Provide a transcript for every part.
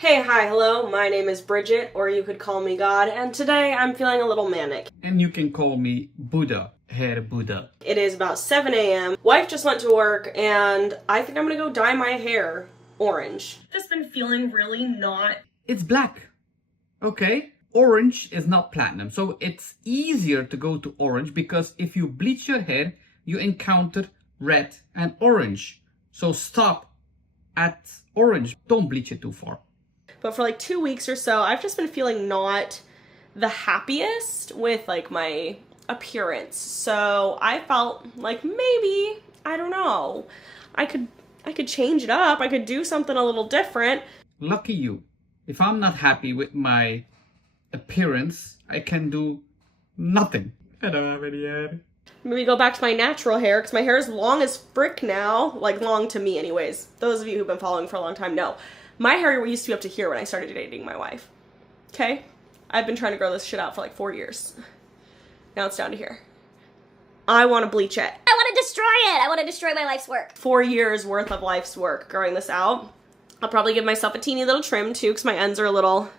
Hey, hi, hello, my name is Bridget, or you could call me God, and today I'm feeling a little manic. And you can call me Buddha, Hair Buddha. It is about 7 a.m. Wife just went to work, and I think I'm gonna go dye my hair orange. Just been feeling really not... It's black. Okay. Orange is not platinum, so it's easier to go to orange because if you bleach your hair, you encounter red and orange. So stop at orange. Don't bleach it too far. But for like 2 weeks or so, I've just been feeling not the happiest with like my appearance. So I felt like maybe, I don't know, I could change it up. I could do something a little different. Lucky you. If I'm not happy with my appearance, I can do nothing. I don't have any hair. Maybe go back to my natural hair, because my hair is long as frick now. Like, long to me anyways. Those of you who've been following for a long time know. My hair used to be up to here when I started dating my wife. Okay? I've been trying to grow this shit out for like 4 years. Now it's down to here. I want to bleach it. I want to destroy it. I want to destroy my life's work. 4 years worth of life's work growing this out. I'll probably give myself a teeny little trim too, because my ends are a little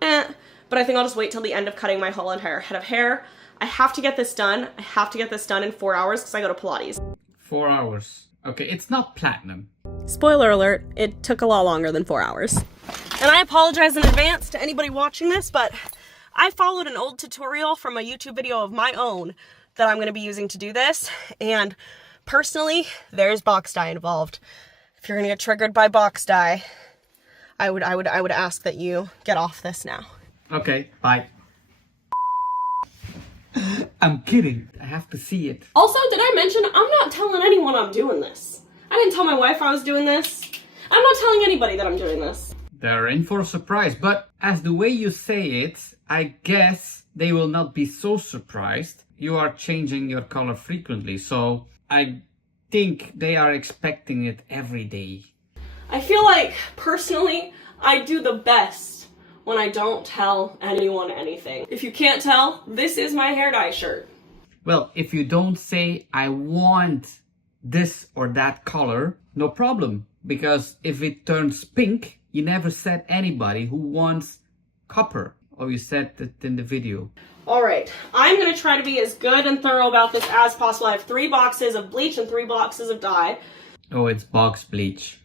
but I think I'll just wait till the end of cutting my whole entire head of hair. I have to get this done. I have to get this done in 4 hours because I go to Pilates. 4 hours. Okay, it's not platinum. Spoiler alert, it took a lot longer than 4 hours. And I apologize in advance to anybody watching this, but I followed an old tutorial from a YouTube video of my own that I'm going to be using to do this. And personally, there's box dye involved. If you're going to get triggered by box dye, I would ask that you get off this now. Okay, bye. I'm kidding. I have to see it. Also, did I mention I'm not telling anyone I'm doing this? I didn't tell my wife I was doing this. I'm not telling anybody that I'm doing this. They're in for a surprise, but as the way you say it, I guess they will not be so surprised. You are changing your color frequently, so I think they are expecting it every day. I feel like, personally, I do the best when I don't tell anyone anything. If you can't tell, this is my hair dye shirt. Well, if you don't say, I want this or that color, no problem. Because if it turns pink, you never said anybody who wants copper. Or you said that in the video. Alright, I'm going to try to be as good and thorough about this as possible. I have 3 boxes of bleach and 3 boxes of dye. Oh, it's box bleach.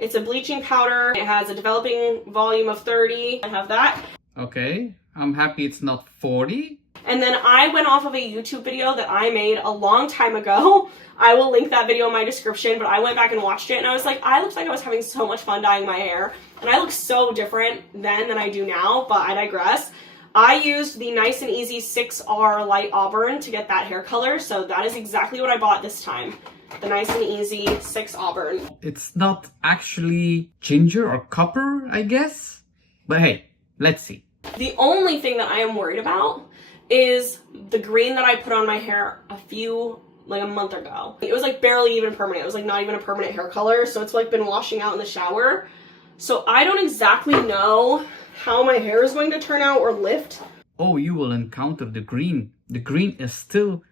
It's a bleaching powder. It has a developing volume of 30. I have that. Okay, I'm happy it's not 40. And then I went off of a YouTube video that I made a long time ago. I will link that video in my description, but I went back and watched it and I was like, I looked like I was having so much fun dyeing my hair. And I look so different then than I do now, but I digress. I used the Nice and Easy 6R Light Auburn to get that hair color, so that is exactly what I bought this time. The Nice and Easy 6 Auburn. It's not actually ginger or copper, I guess. But hey, let's see. The only thing that I am worried about is the green that I put on my hair a month ago. It was like barely even permanent. It was like not even a permanent hair color. So it's like been washing out in the shower. So I don't exactly know how my hair is going to turn out or lift. Oh, you will encounter the green. The green is still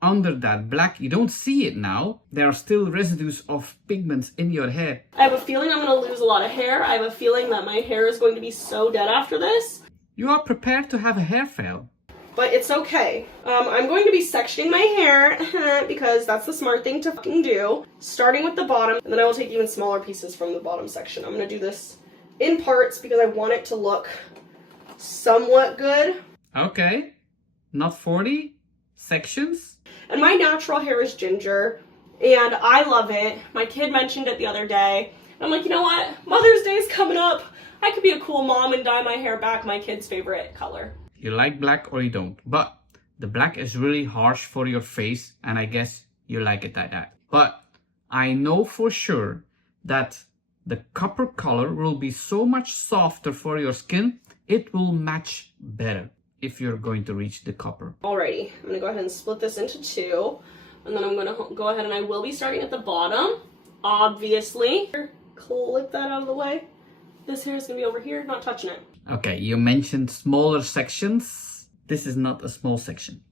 under that black. You don't see it now. There are still residues of pigments in your hair. I have a feeling I'm going to lose a lot of hair. I have a feeling that my hair is going to be so dead after this. You are prepared to have a hair fail. But it's okay. I'm going to be sectioning my hair because that's the smart thing to fucking do. Starting with the bottom, and then I will take even smaller pieces from the bottom section. I'm going to do this in parts because I want it to look somewhat good. Okay. Not 40 sections. And my natural hair is ginger, and I love it. My kid mentioned it the other day. I'm like, you know what? Mother's Day is coming up. I could be a cool mom and dye my hair back my kid's favorite color. You like black or you don't. But the black is really harsh for your face, and I guess you like it like that. But I know for sure that the copper color will be so much softer for your skin. It will match better if you're going to reach the copper. Alrighty, I'm gonna go ahead and split this into 2. And then I'm gonna go ahead and I will be starting at the bottom, obviously. Clip that out of the way. This hair is gonna be over here, not touching it. Okay, you mentioned smaller sections. This is not a small section.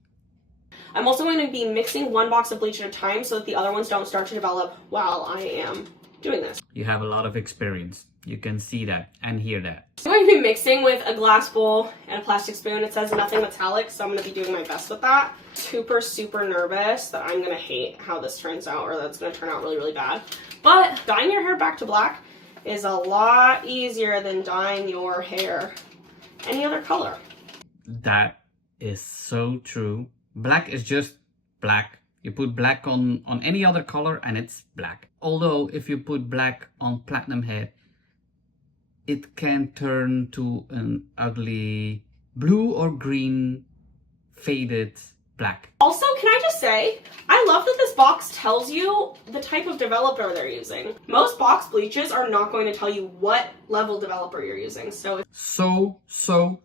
I'm also going to be mixing 1 box of bleach at a time so that the other ones don't start to develop while I am doing this. You have a lot of experience. You can see that and hear that. I'm going to be mixing with a glass bowl and a plastic spoon. It says nothing metallic, so I'm going to be doing my best with that. Super, super nervous that I'm going to hate how this turns out, or that it's going to turn out really, really bad. But dyeing your hair back to black is a lot easier than dyeing your hair any other color. That is so true. Black is just black. You put black on any other color and it's black. Although if you put black on platinum hair, it can turn to an ugly blue or green faded black. Also, can I just say, I love that this box tells you the type of developer they're using. Most box bleaches are not going to tell you what level developer you're using. So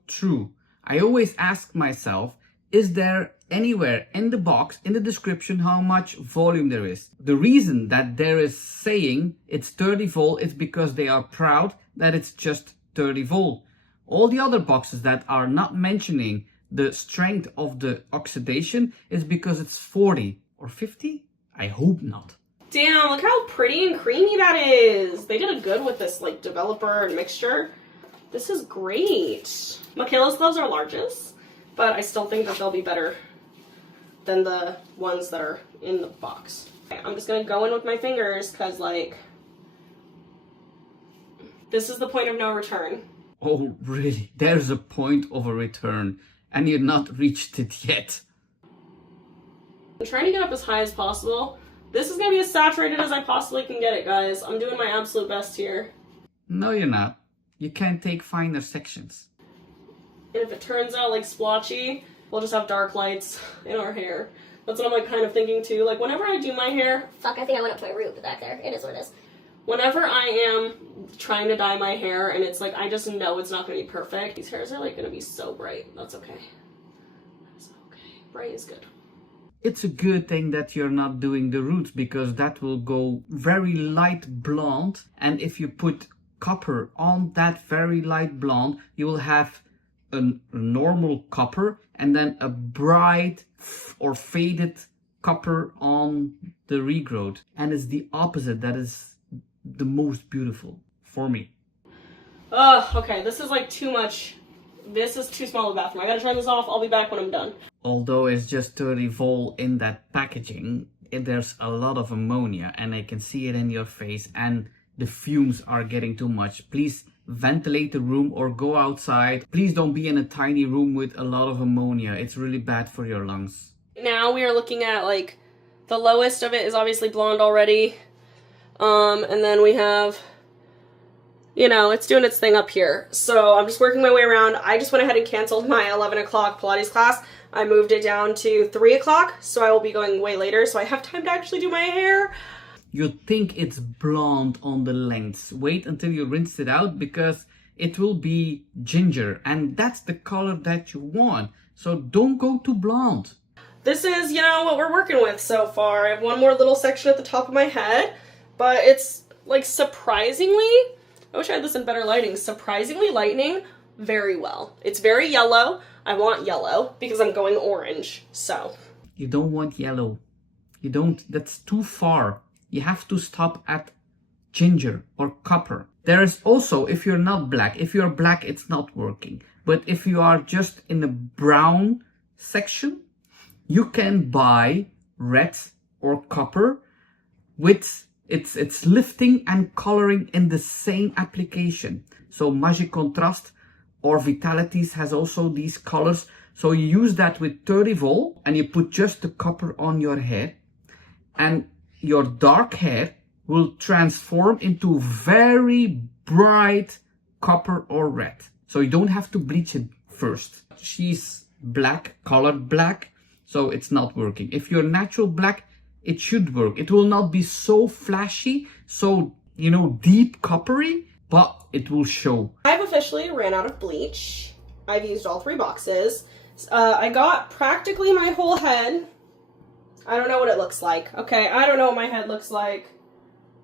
true. I always ask myself, is there anywhere in the box, in the description, how much volume there is? The reason that there is saying it's 30 volt is because they are proud that it's just 30 volt. All the other boxes that are not mentioning the strength of the oxidation is because it's 40 or 50? I hope not. damn, look how pretty and creamy that is. They did a good with this like developer and mixture. This is great. Michaela's gloves are largest, but I still think that they'll be better than the ones that are in the box. Okay, I'm just gonna go in with my fingers because like, this is the point of no return. Oh, really? There's a point of a return and you've not reached it yet. I'm trying to get up as high as possible. This is gonna be as saturated as I possibly can get it, guys. I'm doing my absolute best here. No, you're not. You can take finer sections. And if it turns out like splotchy, we'll just have dark lights in our hair. That's what I'm like kind of thinking too. Like whenever I do my hair, Fuck, I think I went up to my root back there. It is what it is. whenever I am trying to dye my hair and it's like, I just know it's not gonna be perfect. These hairs are like gonna be so bright. That's okay. That's okay. Bright is good. It's a good thing that you're not doing the roots because that will go very light blonde, and if you put copper on that very light blonde, you will have a normal copper and then a bright or faded copper on the regrowth, and it's the opposite that is the most beautiful for me. Ugh, okay, this is like too much. This is too small of a bathroom. I gotta turn this off. I'll be back when I'm done. Although it's just 30 volt in that packaging, there's a lot of ammonia and I can see it in your face and the fumes are getting too much. Please ventilate the room or go outside. Please don't be in a tiny room with a lot of ammonia. It's really bad for your lungs. Now we are looking at like, the lowest of it is obviously blonde already. And then we have, you know, it's doing its thing up here. So I'm just working my way around. I just went ahead and canceled my 11 o'clock Pilates class. I moved it down to 3 o'clock, so I will be going way later, so I have time to actually do my hair. You think it's blonde on the lengths. Wait until you rinse it out because it will be ginger and that's the color that you want. So don't go to blonde. This is, you know, what we're working with so far. I have one more little section at the top of my head, but it's like surprisingly, I wish I had this in better lighting, surprisingly lightening very well. It's very yellow. I want yellow because I'm going orange, so. You don't want yellow. You don't, that's too far. You have to stop at ginger or copper. There is also, if you're not black, if you're black, it's not working. But if you are just in the brown section, you can buy red or copper with it's lifting and coloring in the same application. So Magic Contrast or Vitalities has also these colors. So you use that with 30 volt and you put just the copper on your hair and your dark hair will transform into very bright copper or red. So you don't have to bleach it first. She's black, colored black, so it's not working. If you're natural black, it should work. It will not be so flashy, so, you know, deep coppery, but it will show. I've officially ran out of bleach. I've used all 3 boxes. I got practically my whole head. I don't know what it looks like. Okay, I don't know what my head looks like.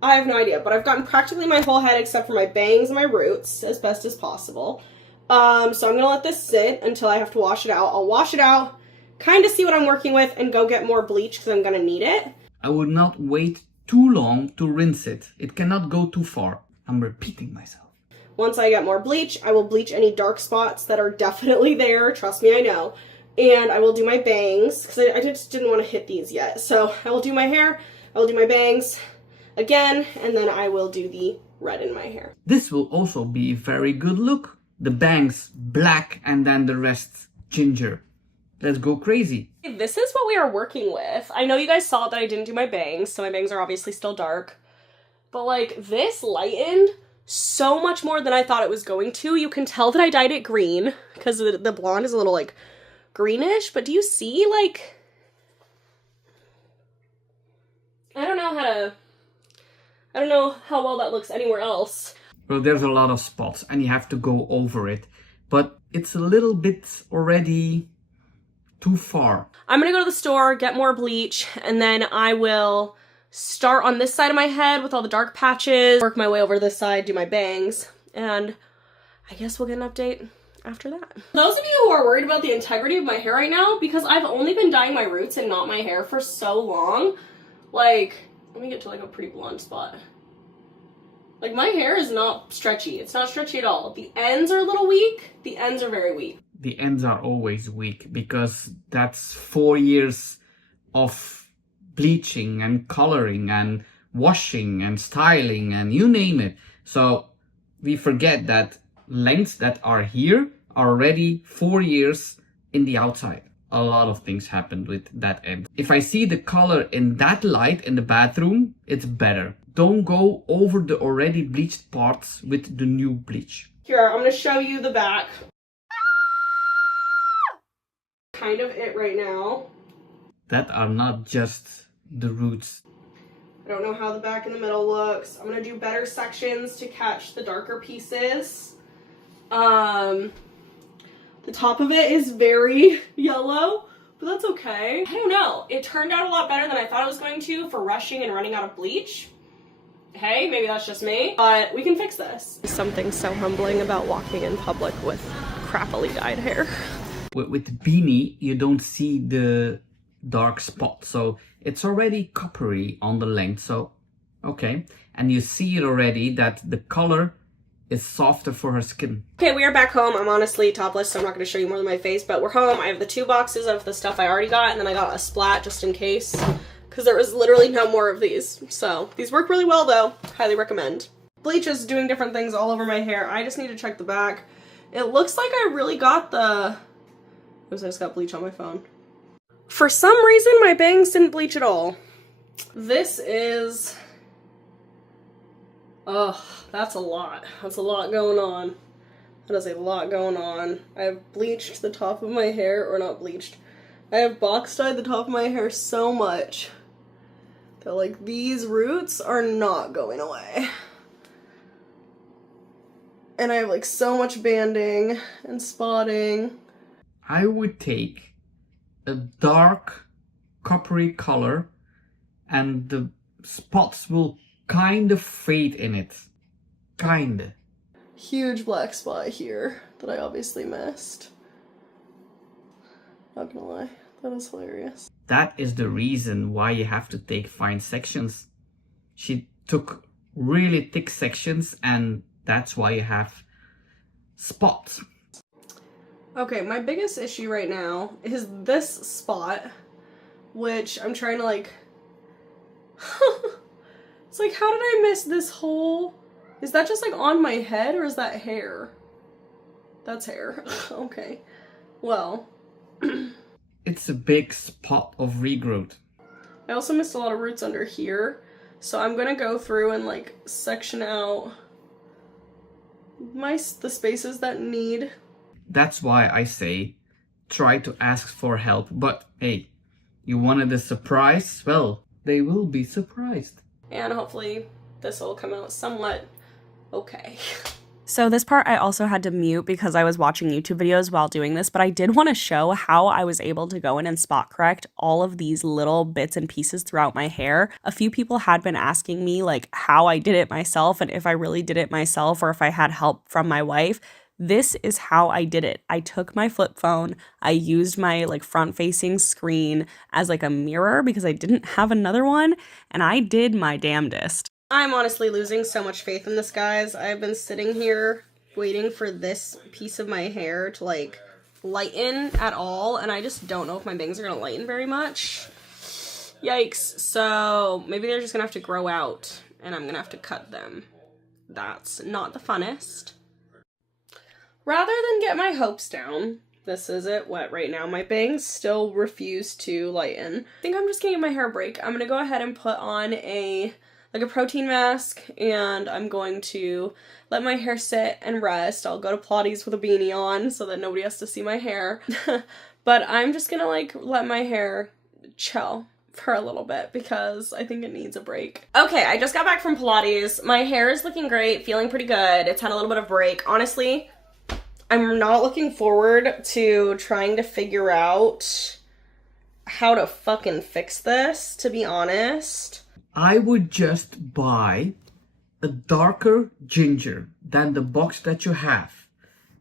I have no idea, but I've gotten practically my whole head except for my bangs and my roots as best as possible. So I'm gonna let this sit until I have to wash it out. I'll wash it out, kind of see what I'm working with, and go get more bleach because I'm gonna need it. I would not wait too long to rinse it. It cannot go too far. I'm repeating myself. Once I get more bleach, I will bleach any dark spots that are definitely there. Trust me, I know. And I will do my bangs, because I just didn't want to hit these yet. So I will do my hair, I will do my bangs again, and then I will do the red in my hair. This will also be a very good look. The bangs black and then the rest ginger. Let's go crazy. This is what we are working with. I know you guys saw that I didn't do my bangs, so my bangs are obviously still dark. But like, this lightened so much more than I thought it was going to. You can tell that I dyed it green because the blonde is a little like greenish, but do you see like, I don't know how well that looks anywhere else. Well, there's a lot of spots and you have to go over it, but it's a little bit already too far. I'm gonna go to the store, get more bleach, and then I will start on this side of my head with all the dark patches, work my way over this side, do my bangs, and I guess we'll get an update after that. Those of you who are worried about the integrity of my hair right now, because I've only been dyeing my roots and not my hair for so long, like, let me get to like a pretty blonde spot. Like, my hair is not stretchy. It's not stretchy at all. The ends are a little weak. The ends are very weak. The ends are always weak because that's 4 years of bleaching and coloring and washing and styling and you name it. So we forget that lengths that are here are already 4 years in the outside. A lot of things happened with that end. If I see the color in that light in the bathroom, it's better. Don't go over the already bleached parts with the new bleach. Here, I'm gonna show you the back. Kind of it right now. That are not just the roots. I don't know how the back and the middle looks. I'm gonna do better sections to catch the darker pieces. The top of it is very yellow, but that's okay. I don't know. It turned out a lot better than I thought it was going to for rushing and running out of bleach. Hey, maybe that's just me, but we can fix this. Something so humbling about walking in public with crappily dyed hair. With the beanie, you don't see the dark spot, so it's already coppery on the length, so okay. And you see it already that the color is softer for her skin. Okay, we are back home. I'm honestly topless, so I'm not going to show you more than my face, but we're home. I have the 2 boxes of the stuff I already got, and then I got a splat just in case, because there was literally no more of these. So these work really well though. Highly recommend. Bleach is doing different things all over my hair. I just need to check the back. It looks like I really got the... I just got bleach on my phone. For some reason, my bangs didn't bleach at all. This is... oh, that's a lot. That's a lot going on. That is a lot going on. I have bleached the top of my hair, or not bleached. I have box dyed the top of my hair so much that like these roots are not going away. And I have like so much banding and spotting. I would take a dark coppery color and the spots will kind of fade in it. Kinda. Huge black spot here that I obviously missed. Not gonna lie, that is hilarious. That is the reason why you have to take fine sections. She took really thick sections and that's why you have spots. Okay, my biggest issue right now is this spot, which I'm trying to like... It's like, how did I miss this whole... Is that just like on my head or is that hair? That's hair. Okay. Well. It's a big spot of regrowth. I also missed a lot of roots under here, so I'm gonna go through and like section out the spaces that need. That's why I say try to ask for help, but hey, you wanted a surprise? Well, they will be surprised. And hopefully this will come out somewhat okay. So this part I also had to mute because I was watching YouTube videos while doing this, but I did want to show how I was able to go in and spot correct all of these little bits and pieces throughout my hair. A few people had been asking me like how I did it myself and if I really did it myself or if I had help from my wife. This is how I did it. I took my flip phone, I used my like front facing screen as like a mirror because I didn't have another one, and I did my damnedest. I'm honestly losing so much faith in this, guys. I've been sitting here waiting for this piece of my hair to like lighten at all, and I just don't know if my bangs are gonna lighten very much. Yikes. So maybe they're just gonna have to grow out and I'm gonna have to cut them. That's not the funnest. Rather than get my hopes down, this is it wet right now. My bangs still refuse to lighten. I think I'm just gonna give my hair a break. I'm gonna go ahead and put on a protein mask, and I'm going to let my hair sit and rest. I'll go to Pilates with a beanie on so that nobody has to see my hair. But I'm just gonna like let my hair chill for a little bit because I think it needs a break. Okay, I just got back from Pilates. My hair is looking great, feeling pretty good. It's had a little bit of break. Honestly, I'm not looking forward to trying to figure out how to fucking fix this, to be honest. I would just buy a darker ginger than the box that you have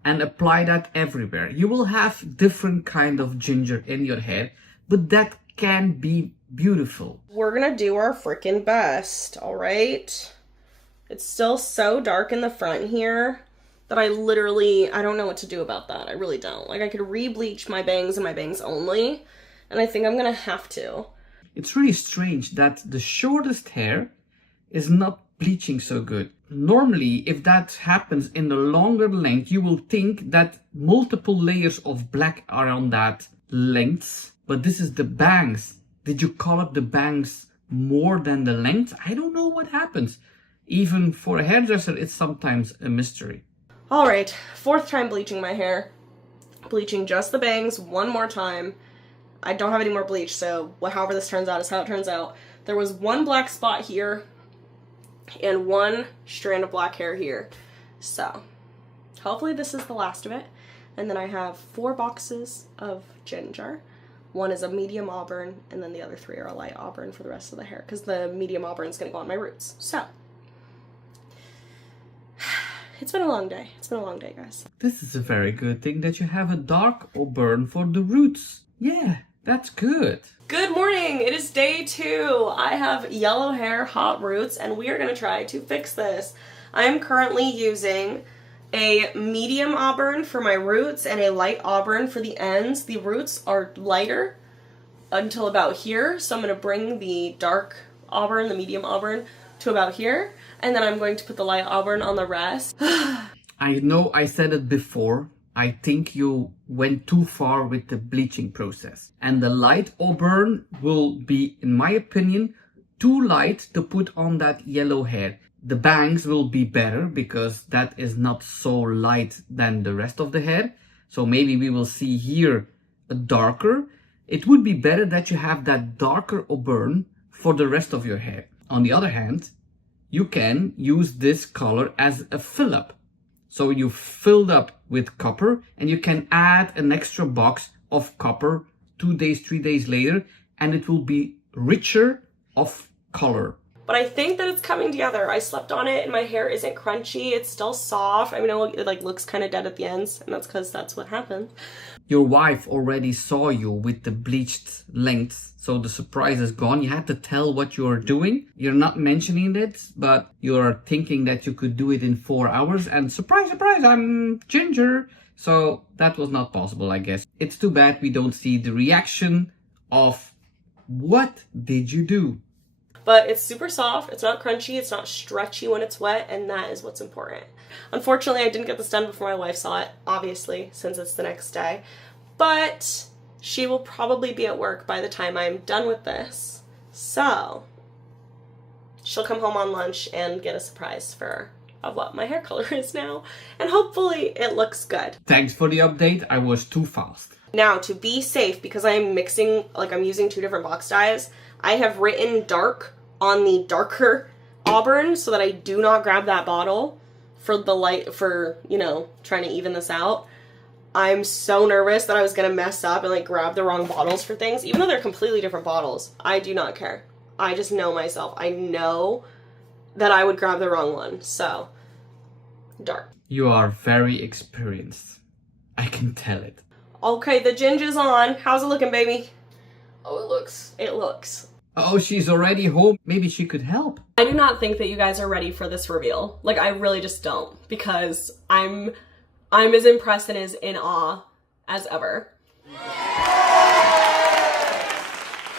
and apply that everywhere. You will have different kind of ginger in your hair, but that can be beautiful. We're gonna do our freaking best, all right? It's still so dark in the front here that I don't know what to do about that. I really don't. Like, I could re-bleach my bangs and my bangs only, and I think I'm gonna have to. It's really strange that the shortest hair is not bleaching so good. Normally, if that happens in the longer length, you will think that multiple layers of black are on that length. But this is the bangs. Did you call up the bangs more than the length? I don't know what happens. Even for a hairdresser, it's sometimes a mystery. All right, 4th time bleaching my hair. Bleaching just the bangs one more time. I don't have any more bleach, so however this turns out is how it turns out. There was one black spot here and one strand of black hair here. So hopefully this is the last of it. And then I have 4 boxes of ginger. One is a medium auburn, and then the other 3 are a light auburn for the rest of the hair, because the medium auburn is going to go on my roots. So it's been a long day. It's been a long day, guys. This is a very good thing that you have a dark auburn for the roots. Yeah, that's good. Good morning. It is day 2. I have yellow hair, hot roots, and we are going to try to fix this. I am currently using a medium auburn for my roots and a light auburn for the ends. The roots are lighter until about here, so I'm going to bring the dark auburn, the medium auburn, to about here, and then I'm going to put the light auburn on the rest. I know I said it before. I think you went too far with the bleaching process. And the light auburn will be, in my opinion, too light to put on that yellow hair. The bangs will be better because that is not so light than the rest of the hair. So maybe we will see here a darker. It would be better that you have that darker auburn for the rest of your hair. On the other hand, you can use this color as a fill-up. So you filled up with copper and you can add an extra box of copper 2 days, 3 days later, and it will be richer of color. But I think that it's coming together. I slept on it and my hair isn't crunchy. It's still soft. I mean, it like looks kind of dead at the ends, and that's because that's what happened. Your wife already saw you with the bleached length, so the surprise is gone. You had to tell what you're doing. You're not mentioning it, but you're thinking that you could do it in 4 hours, and surprise, surprise, I'm ginger. So that was not possible, I guess. It's too bad we don't see the reaction of what did you do? But it's super soft, it's not crunchy, it's not stretchy when it's wet, and that is what's important. Unfortunately, I didn't get this done before my wife saw it, obviously, since it's the next day. But she will probably be at work by the time I'm done with this. So she'll come home on lunch and get a surprise for her of what my hair color is now. And hopefully it looks good. Thanks for the update, I was too fast. Now, to be safe, because I'm mixing, like I'm using 2 different box dyes, I have written dark on the darker auburn so that I do not grab that bottle for the light, for, you know, trying to even this out. I'm so nervous that I was going to mess up and like grab the wrong bottles for things, even though they're completely different bottles. I do not care. I just know myself. I know that I would grab the wrong one. So, dark. You are very experienced. I can tell it. Okay, the ginger's on. How's it looking, baby? Oh, it looks. Oh, she's already home. Maybe she could help. I do not think that you guys are ready for this reveal. Like, I really just don't, because I'm as impressed and as in awe as ever.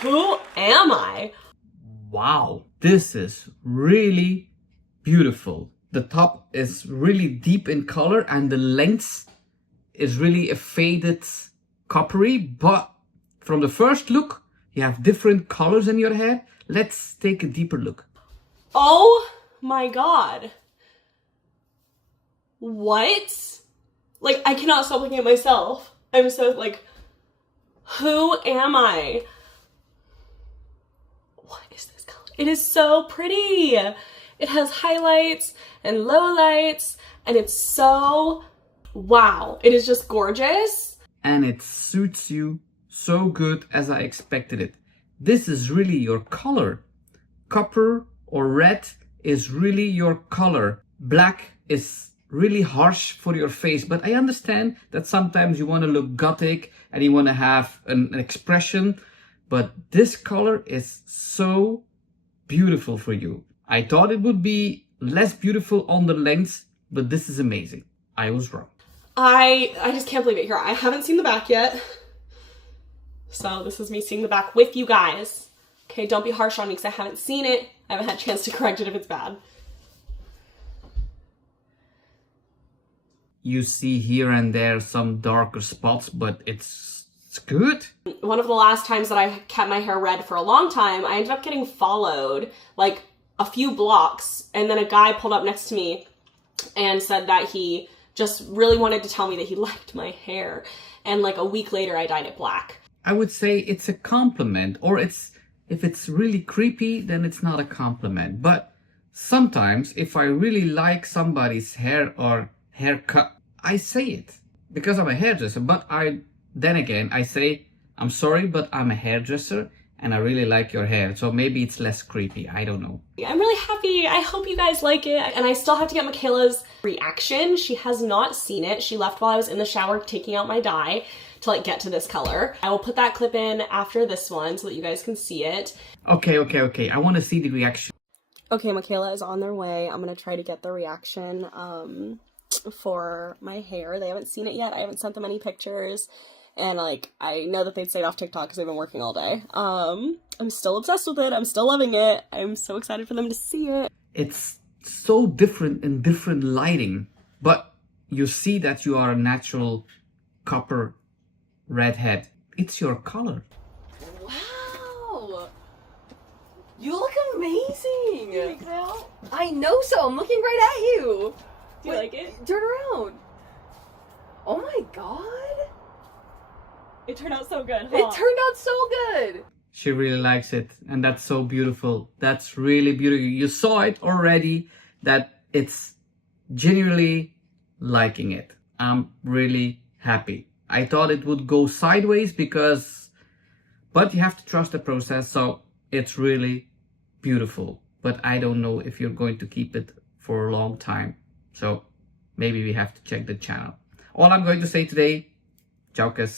Who am I? Wow, this is really beautiful. The top is really deep in color and the length is really a faded coppery, but from the first look, you have different colors in your hair. Let's take a deeper look. Oh my god. What? Like, I cannot stop looking at myself. I'm so, like, who am I? What is this color? It is so pretty. It has highlights and lowlights, and it's so, wow. It is just gorgeous. And it suits you so good as I expected it. This is really your color. Copper or red is really your color. Black is really harsh for your face, but I understand that sometimes you want to look gothic and you want to have an expression, but this color is so beautiful for you. I thought it would be less beautiful on the length, but this is amazing. I was wrong. I just can't believe it. Here, I haven't seen the back yet. So this is me seeing the back with you guys. Okay, don't be harsh on me because I haven't seen it. I haven't had a chance to correct it if it's bad. You see here and there some darker spots, but it's good. One of the last times that I kept my hair red for a long time, I ended up getting followed like a few blocks, and then a guy pulled up next to me and said that he just really wanted to tell me that he liked my hair. And like a week later, I dyed it black. I would say it's a compliment, or if it's really creepy, then it's not a compliment. But sometimes if I really like somebody's hair or haircut, I say it because I'm a hairdresser. But then again, I say, I'm sorry, but I'm a hairdresser and I really like your hair. So maybe it's less creepy. I don't know. I'm really happy. I hope you guys like it. And I still have to get Michaela's reaction. She has not seen it. She left while I was in the shower taking out my dye to like get to this color. I will put that clip in after this one so that you guys can see it. Okay. I want to see the reaction. Okay, Michaela is on their way. I'm gonna try to get the reaction for my hair. They haven't seen it yet. I haven't sent them any pictures. And like, I know that they'd stayed off TikTok because they've been working all day. I'm still obsessed with it. I'm still loving it. I'm so excited for them to see it. It's so different in different lighting, but you see that you are a natural copper redhead. It's your color. Wow! You look amazing! You think so? I know so! I'm looking right at you! Do you like it? Turn around! Oh my god! It turned out so good, huh? It turned out so good! She really likes it, and that's so beautiful. That's really beautiful. You saw it already, that it's genuinely liking it. I'm really happy. I thought it would go sideways but you have to trust the process, so it's really beautiful. But I don't know if you're going to keep it for a long time. So maybe we have to check the channel. All I'm going to say today, Tchaukas.